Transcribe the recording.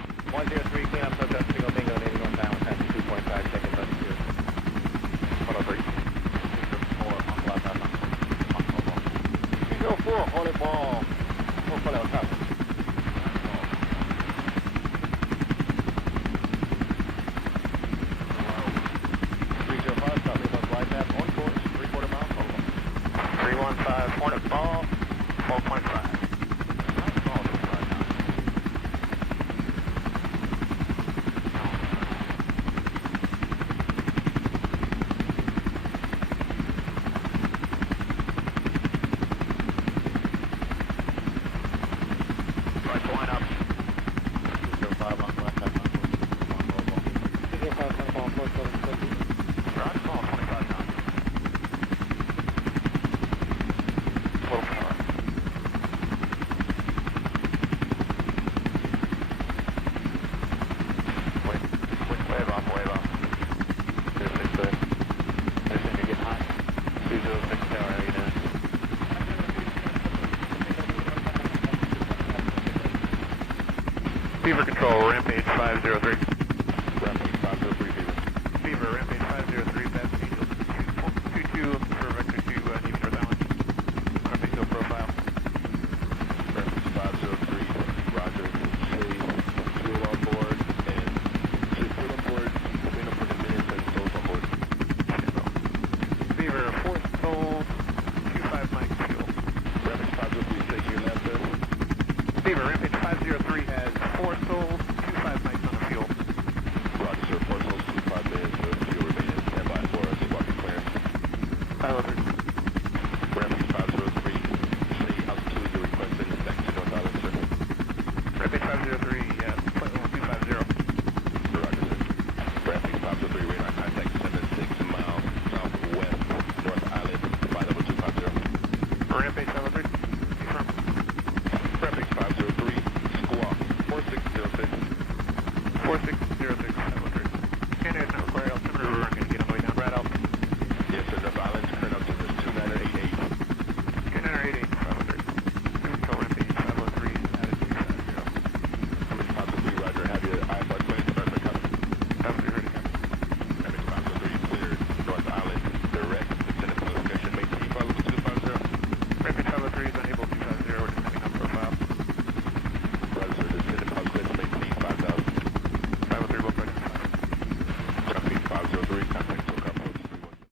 103, clean up, touch up, single bingo, naming on time, passing 2.5 seconds up here. 103. 4, on the left, on 304, hold it ball. 4 full out top. 305, stop me above glide path, on course, 3/4 mile, hold on. 315, point of ball, 4.5. Fever control, rampage 503. Rampage 503, Fever. Fever, rampage 503, fast angel 22 for vector 2, Navy North Island. Rampage no profile. Rampage 503, roger, safe, fuel on board, and safe fuel on board, clean up for the minutes and souls on board. Fever, force toll, 25 mic fuel. Rampage 503, take your left there. Fever, rampage 503 has 4 souls, 25 mics on the fuel. Roger, sir. 4 souls, 25 minutes, fuel remaining. Stand by for us. Walking clearance. 503. Rampage 503. Say altitude you're requesting. Back to North Island, sir. Rampage 503, yeah, point 1250. Roger, sir. Rampage 503, radar contact 76 miles southwest, North Island, flight level 250. Rampage 503. Confirm. Rampage 503. Squawk 4606. 4606.